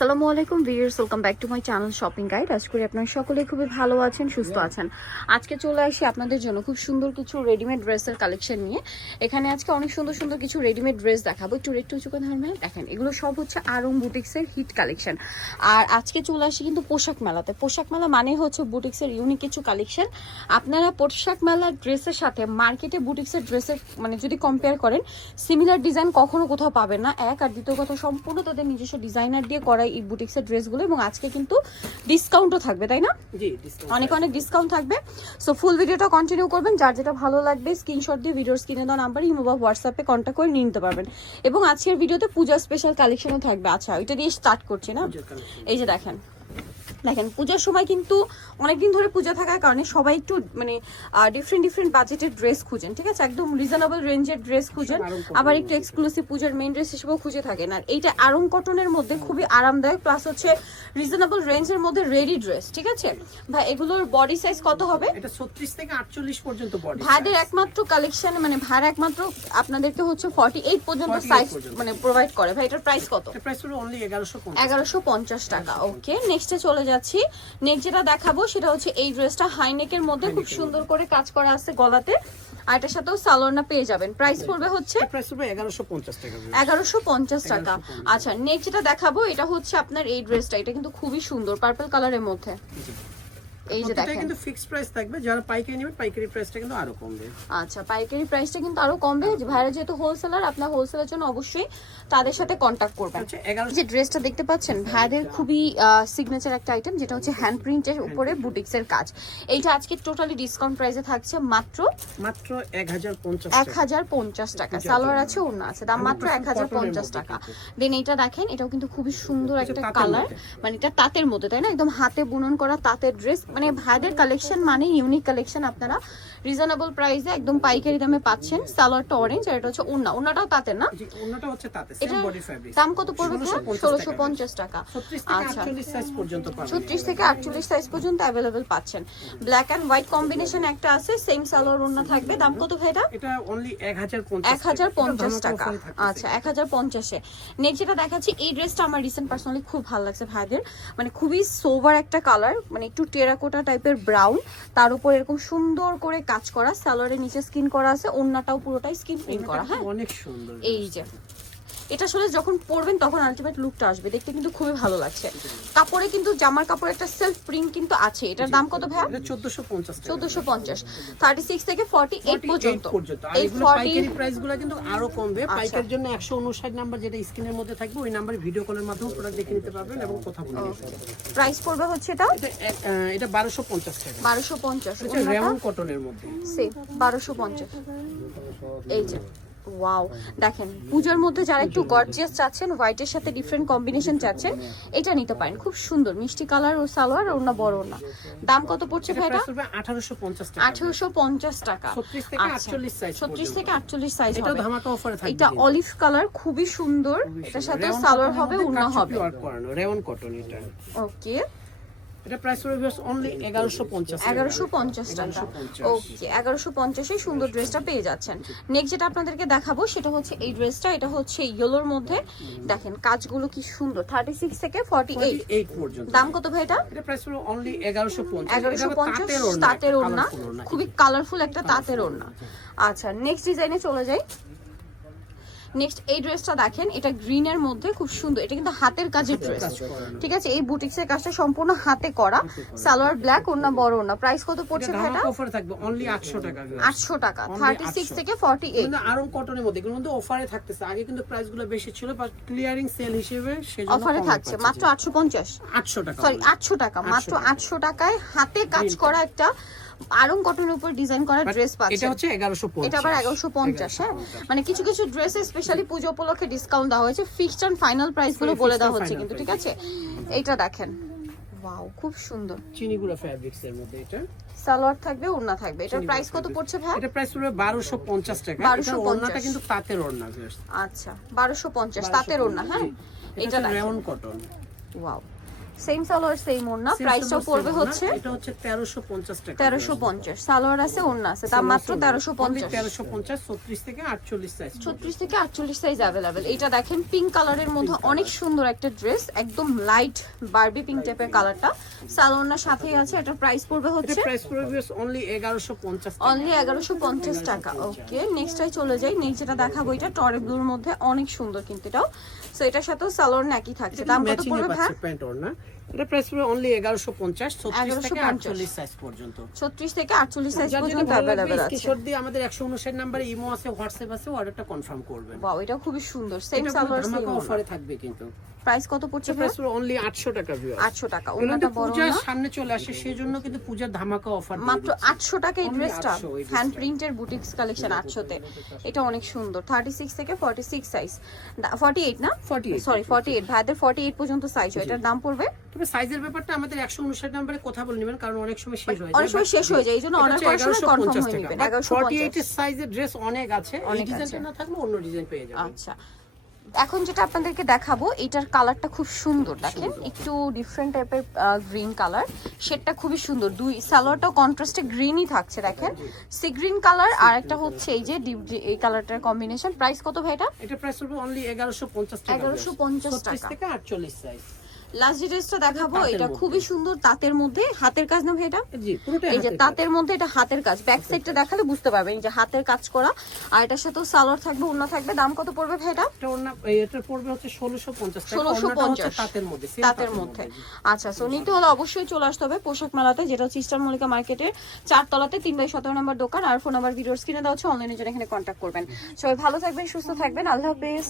আসসালামু আলাইকুম viewers, welcome back to my channel shopping guide. আশা করি আপনারা সকলেই খুবই ভালো আছেন, সুস্থ আছেন। আজকে চলে আসি আপনাদের জন্য খুব সুন্দর কিছু রেডিমেড ড্রেসের কালেকশন নিয়ে। এখানে আজকে অনেক সুন্দর সুন্দর কিছু রেডিমেড ড্রেস দেখাবো। একটু উঁচু করে ধরবেন। দেখেন, এগুলো সব হচ্ছে আরং বুটিক্সের হিট কালেকশন। আর আজকে চলে আসি কিন্তু পোশাক মেলাতে। পোশাক মেলা মানে হচ্ছে বুটিক্সের ইউনিক কিছু কালেকশন। আপনারা পোশাক মেলার ড্রেসের সাথে মার্কেটে বুটিক্সের ড্রেসের মানে যদি কম্পেয়ার করেন, সিমিলার ডিজাইন কখনো কোথাও পাবেন না। এক আর দ্বিতীয় কথা, সম্পূর্ণ তাদের নিজস্ব ডিজাইনার দিয়ে করা এই বুটিক্সের ড্রেসগুলো। এবং আজকে কিন্তু ডিসকাউন্টও থাকবে, তাই না? অনেক অনেক ডিসকাউন্ট থাকবে। সো ফুল ভিডিওটা কন্টিনিউ করবেন। যার যেটা ভালো লাগবে স্ক্রিনশট দিয়ে ভিডিওর স্ক্রিনে দেওয়া নাম্বার ইমো বা হোয়াটসঅ্যাপে কন্ট্যাক্ট করে নিয়ে নিতে পারবেন। এবং আজকের ভিডিওতে পূজা স্পেশাল কালেকশনও থাকবে। আচ্ছা, ওইটা দিয়ে স্টার্ট করছি না। এই যে দেখেন পূজার সময় কিন্তু অনেকদিন ধরে পূজা থাকার কারণে সবাই একটু মানে ডিফারেন্ট বাজেটের ড্রেস খুঁজেন, ঠিক আছে? একদম রিজনেবল রেঞ্জের ড্রেস খুঁজেন, আবার একটু এক্সক্লুসিভ পূজার মেইন ড্রেস হিসেবেও খুঁজে থাকেন। আর এইটা আরং কটনের মধ্যে খুবই আরামদায়ক, প্লাস হচ্ছে রিজনেবল রেঞ্জের মধ্যে রেডি ড্রেস, ঠিক আছে ভাই? এগুলোর বডি সাইজ কত হবে? এটা 36 থেকে 48 পর্যন্ত বডি। ভাইদের একমাত্র কালেকশন মানে ভাইরা একমাত্র আপনাদেরকে হচ্ছে 48 পর্যন্ত সাইজ মানে প্রোভাইড করে। ভাই এটার প্রাইস কত? এর প্রাইস হলো অনলি 1150 টাকা। ওকে, নেক্সটে চলে যাচ্ছি। নেক্সট যেটা দেখাবো সেটা হচ্ছে এই ড্রেসটা হাইনেকের মধ্যে খুব সুন্দর করে কাজ করা আছে গলাতে, আর এটার সাথেও সালোয়ারটা পেয়ে যাবেন। প্রাইস পড়বে হচ্ছে 1150 টাকা। 1150 টাকা। আচ্ছা, নেক্সট যেটা দেখাবো এটা হচ্ছে আপনার এই ড্রেসটা। এটা কিন্তু খুবই সুন্দর পার্পল কালারের মধ্যে। এই যে দেখেন, কিন্তু ফিক্সড প্রাইস থাকবে। যারা পাইকারি নেবেন পাইকারি প্রাইসটা কিন্তু আরো কমবে। আচ্ছা, পাইকারি প্রাইসটা কিন্তু আরো কমবে। ভাইরা যেহেতু হোলসেলার, আপনার হোলসেলের জন্য অবশ্যই তাদের সাথে কন্টাক্ট করবেন। যে ড্রেসটা দেখতে পাচ্ছেন ভাইদের খুবই সিগনেচার একটা আইটেম, যেটা হচ্ছে হ্যান্ড প্রিন্টের উপরে বুটিক্সের কাজ। এইটা আজকে টোটালি ডিসকাউন্ট প্রাইসে থাকছে মাত্র 1050 টাকা। সালোয়ার আছে, ওড়না আছে, দাম মাত্র 1050 টাকা। দেন এইটা দেখেন, এটাও কিন্তু খুবই সুন্দর একটা কালার, মানে এটা তাঁতের মধ্যে, তাই না? একদম হাতে বুনন করা তাঁতের ড্রেস। মানে ভাইদের কালেকশন মানে ইউনিক কালেকশন। আপনারা রিজনেবল প্রাইসে একদম পাইকারি দামে পাচ্ছেন। সালোয়ারটা অরেঞ্জ, আর এটা হচ্ছে ওড়না। ওড়নাটাও তাঁতের না? জি, ওড়নাটা হচ্ছে তাঁতের, সেম বডি ফ্যাব্রিক। দাম কত পড়বে? 1650 টাকা। 36 থেকে 48 সাইজ পর্যন্ত পাবেন। 36 থেকে 48 সাইজ পর্যন্ত अवेलेबल পাচ্ছেন। ব্ল্যাক এন্ড হোয়াইট কম্বিনেশন একটা আছে, সেম সালোয়ার ওড়না থাকবে। দাম কত ভাইটা? এটা অনলি 1050 টাকা। আচ্ছা, 1050 এ। নেক্সট যেটা দেখাচ্ছি, এই ড্রেসটা আমার রিসেন্ট পার্সোনালি খুব ভালো লাগছে ভাইদের। মানে খুবই সোবার একটা কালার, মানে একটু টেরাকোটা টাইপের ব্রাউন, তার উপর এরকম সুন্দর করে কাজ করা। সালোয়ারের নিচে স্কিন করা আছে, ওড়নাটাও পুরোটাই স্কিন প্রিন্ট করা। হ্যাঁ, অনেক সুন্দর। এই যে এটা আসলে যখন পরবেন তখন আলটিমেট লুকটা আসবে, দেখতে কিন্তু খুবই ভালো লাগছে। কাপড়ে কিন্তু জামার কাপড়ে একটা সেলফ প্রিন্ট কিন্তু আছে। এটার দাম কত ভাই? এটা 1450 টাকা। 1450, 36 থেকে 48 পর্যন্ত। আর এগুলো পাইকারি প্রাইসগুলো কিন্তু আরো কমবে। পাইকারির জন্য 159 নাম্বার যেটা স্ক্রিনের মধ্যে থাকবে, ওই নাম্বারে ভিডিও কলের মাধ্যমে প্রোডাক্ট দেখে নিতে পারবেন এবং কথা বলে নিতে পারবেন। প্রাইস পড়বে হচ্ছে এটা 1250 টাকা। 1250, এটা রেয়ন কটনের মধ্যে। সেম 1250। এই যে ওয়াও, দেখেন পূজার মধ্যে যারা একটু গর্জিয়াস চাচ্ছেন, হোয়াইটের সাথে ডিফারেন্ট কম্বিনেশন চাচ্ছেন, এটা নিতে পারেন। খুব সুন্দর মিষ্টি কালার ও সালোয়ার, ওড়না বড় ওড়না। দাম কত পড়ছে ভাইটা? 1850 টাকা। 1850 টাকা। 36 থেকে 48 সাইজ। 36 থেকে 48 সাইজ এটা হবে। ধামাকা অফারে থাকবে। এটা অলিভ কালার, খুবই সুন্দর। এটার সাথে সালোয়ার হবে, ওড়না হবে। রেয়ন কটন এটা। ওকে, এটা প্রাইস হবে অনলি 1150 টাকা। 1150 টাকা। ওকে, 1150 এ সুন্দর ড্রেসটা পেয়ে যাচ্ছেন। নেক্সট যেটা আপনাদেরকে দেখাবো সেটা হচ্ছে এই ড্রেসটা। এটা হচ্ছে ইয়েলোর মধ্যে। দেখেন কাজগুলো কি সুন্দর। 36 থেকে 48 পর্যন্ত। দাম কত ভাই এটা? এটা প্রাইস হলো অনলি 1150। 1150, তাঁতের ওড়না, খুবই কালারফুল একটা তাঁতের ওড়না। আচ্ছা, নেক্সট ডিজাইনে চলে যাই। নেক্সট এই ড্রেসটা দেখেন, এটা গ্রিনের মধ্যে খুব সুন্দর। এটা কিন্তু হাতের কাজের ড্রেস, ঠিক আছে? এই বুটিক্সের কাজটা সম্পূর্ণ হাতে করা। সালোয়ার ব্ল্যাক, ওড়না বড় ওড়না। প্রাইস কত পড়ছে ভাইটা? অফারে থাকবে অনলি 800 টাকা। 800 টাকা। 36 থেকে 48 কিন্তু আরং কটনের মধ্যে, এগুলোর মধ্যে অফারে থাকতেছে। আগে কিন্তু প্রাইসগুলো বেশি ছিল, বাট ক্লিয়ারিং সেল হিসেবে সেজন্য অফারে থাকছে মাত্র 850। 800 টাকা। সরি, 800 টাকা। মাত্র 800 টাকায় হাতে কাজ করা একটা আরং কটনের উপর ডিজাইন করা ড্রেস পাচ্ছেন। এটা হচ্ছে 1150। এটা আবার 1150। হ্যাঁ, মানে কিছু কিছু ড্রেসে স্পেশালি পূজা উপলক্ষে ডিসকাউন্ট দেওয়া হয়েছে। ফিক্সড এন্ড ফাইনাল প্রাইস গুলো বলে দেওয়া হচ্ছে কিন্তু, ঠিক আছে? এইটা দেখেন, ওয়াও, খুব সুন্দর চিনিগুড়া ফ্যাব্রিক্স এর মধ্যে। এটা সালোয়ার থাকবে, ওড়না থাকবে। এটার প্রাইস কত পড়ছে ভাই? এটা প্রাইস হলো 1250 টাকা। এটা ওড়নাটা কিন্তু তাঁতের ওড়না। আচ্ছা, 1250 তাঁতের ওড়না। হ্যাঁ, এটা rayon cotton. Wow, same salwar same ওড়না, প্রাইসটাও পড়বে হচ্ছে এটা হচ্ছে 1350 টাকা। 1350 সালোয়ার আছে, ওড়না আছে, দাম মাত্র 1350। 1350 36 থেকে 48 সাইজ। 36 থেকে 48 সাইজ अवेलेबल। এটা দেখেন পিঙ্ক কালারের মধ্যে অনেক সুন্দর একটা ড্রেস, একদম লাইট বারবি পিঙ্ক টাইপের কালারটা, সালোয়ারটার সাথেই আছে। এটা প্রাইস পড়বে হচ্ছে এটা প্রাইস পড়বে অনলি 1150 টাকা। অনলি 1150 টাকা। ওকে, নেক্সটটাই চলে যাই। নেক্সট যেটা দেখাবো এটা টরে ব্লুর মধ্যে অনেক সুন্দর কিন্তু এটাও। সো এটার সাথেও সালোয়ার নাকি থাকছে। দাম কত পড়বে ভাই? প্যান্ট ওড়না এটা প্রাইস পড়বে অনলি 1150 36 থেকে 48 সাইজ পর্যন্ত। 36 থেকে 48 সাইজ পর্যন্ত अवेलेबल আছে। স্ক্রিনশট দিয়ে আমাদের 159 নম্বরে ইমো আছে, হোয়াটসঅ্যাপ আছে, অর্ডারটা কনফার্ম করবেন। ওয়াও, এটা খুবই সুন্দর। সেম সালোয়ার সেম অফারে থাকবে কিন্তু। প্রাইস কত পড়ছে? প্রাইস পড়বে অনলি 800 টাকা ভিউয়ার। 800 টাকা। ওনাটা বড় পূজার না, সামনে চলে আসে সেজন্য কিন্তু পূজার ধামাকা অফার মাত্র 800 টাকা এই ড্রেসটা। হ্যান্ড প্রিন্টের বুটিক্স কালেকশন 800 তে। এটা অনেক সুন্দর। 36 থেকে 46 সাইজ, 48 না, 48 সরি 48, ভাইদের 48 পর্যন্ত সাইজ হয়। এটার দাম পড়বে, তবে সাইজের ব্যাপারটা আমাদের 159 নম্বরে কথা বলে নেবেন, কারণ অনেক সময় শেষ হয়ে যায়। অনেক সময় শেষ হয়ে যায়, এইজন্য অর্ডার করার সময় কনফার্ম হয়ে নেবেন। 48 এর সাইজের ড্রেস অনেক আছে, এই ডিজাইনটা না থাকলে অন্য ডিজাইন পেয়ে যাবেন। আচ্ছা, এখন যেটা আপনাদেরকে দেখাবো এটার কালারটা খুব সুন্দর। দেখেন একটু ডিফারেন্ট টাইপের গ্রিন কালার, শেডটা খুবই সুন্দর। দুই সালোয়ারটাও কন্ট্রাস্টে গ্রিনই থাকছে। দেখেন সি গ্রিন কালার, আর একটা হচ্ছে এই যে ডিপ এই কালারটার কম্বিনেশন। প্রাইস কত ভাই এটা? এটা প্রাইস হবে অনলি 1150 টাকা। 1150 টাকা থেকে 48 সাইজ। লাস্ট ড্রেসটা দেখাবো, এটা খুবই সুন্দর, তাঁতের মধ্যে হাতের কাজ না ভাই এটা? জি, পুরোটাই এই যে তাঁতের মধ্যে এটা হাতের কাজ, ব্যাক সাইডটা দেখালে বুঝতে পারবেন যে হাতের কাজ করা। আর এটার সাথে সালোয়ার থাকবে, ওড়না থাকবে। দাম কত পড়বে ভাই এটা? এটা ওড়না এটা পড়বে হচ্ছে 1650 টাকা। 1650 তাঁতের মধ্যে, তাঁতের মধ্যে। আচ্ছা, সো নিতে হলে অবশ্যই চলে আসতে হবে পোশাক মেলাতে, যেটা হচ্ছে ইস্টার্ন মল্লিকা মার্কেটের 4 তলাতে 3/17 নম্বর দোকান। আর ফোন নাম্বার ভিডিওর স্ক্রিনে দেওয়া হচ্ছে, অনলাইনে জন্য এখানে কন্ট্যাক্ট করবেন। সবাই ভালো থাকবেন, সুস্থ থাকবেন, আল্লাহ হাফেজ।